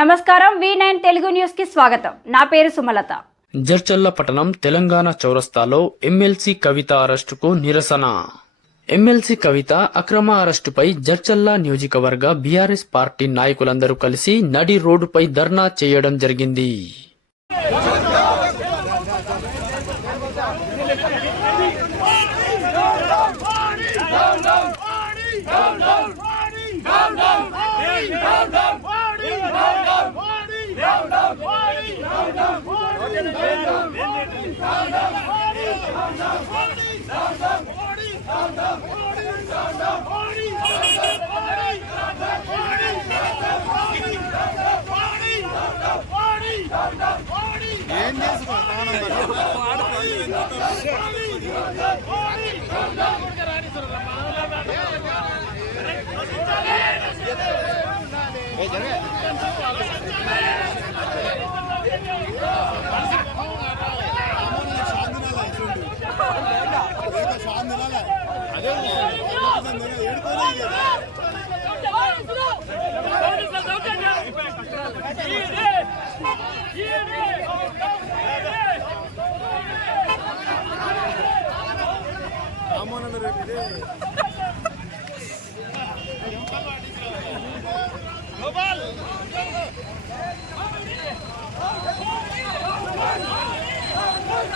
నమస్కారం V nine Telugu న్యూస్కి స్వాగతం నా పేరు సుమలత జడ్చల్ల పట్టణం తెలంగాణ చౌరస్తాలో ఎమ్మెల్సీ కవిత అరెస్టుకు నిరసన ఎమ్మెల్సీ కవిత అక్రమ అరెస్టుపై జడ్చల్ల నియోజకవర్గ బీఆర్ఎస్ పార్టీ నాయకులందరూ కలిసి నడి రోడ్డుపై ధర్నా చేయడం జరిగింది తెలంగాణ పోరాటాలకు ఈ కేసులు నిబంధనలు నేను కాంగ్రెస్